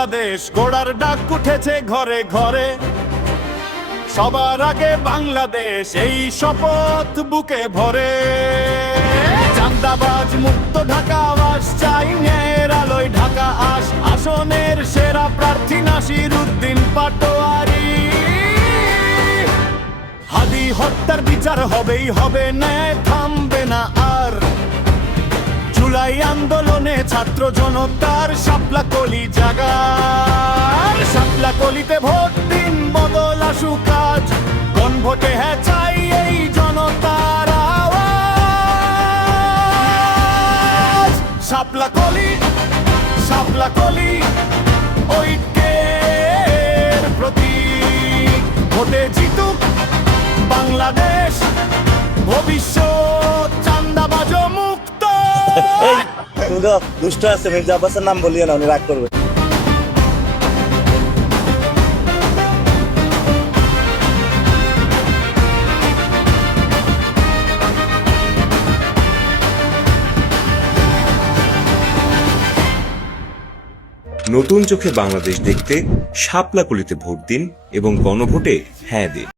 বাংলাদেশ গোড়ার ডাক উঠেছে ঘরে ঘরে, সবার আগে বাংলাদেশ এই শপথ বুকে ভরে। চাঁদাবাজ মুক্ত ঢাকা আবাস চাই, ন্যায়ের আলোয় ঢাকা আসনের সেরা প্রার্থী নাসিরউদ্দিন পাটোয়ারি। হাদি হত্যার বিচার হবেই হবে, ন্যায় থামবে না আর। জুলাই আন্দোলনে ছাত্র জনতার শাপলা কলি জাগার। শাপলা কলিতে ভোট দিন, বদল আসুক আজ। গণভোটে হ্যাঁ চাই এই জনতার আওয়াজ। শাপলা কলি ঐক্যের প্রতীক। ভোটে জিতুক বাংলাদেশ, ভবিষ্যৎ চাঁদাবাজ মুক্ত। তুমি তো দুষ্ট আছে, মির্জা আব্বাসের নাম বলিও না, উনি রাগ করবে। নতুন চোখে বাংলাদেশ দেখতে শাপলাকলিতে ভোট দিন এবং গণভোটে হ্যাঁ দিন।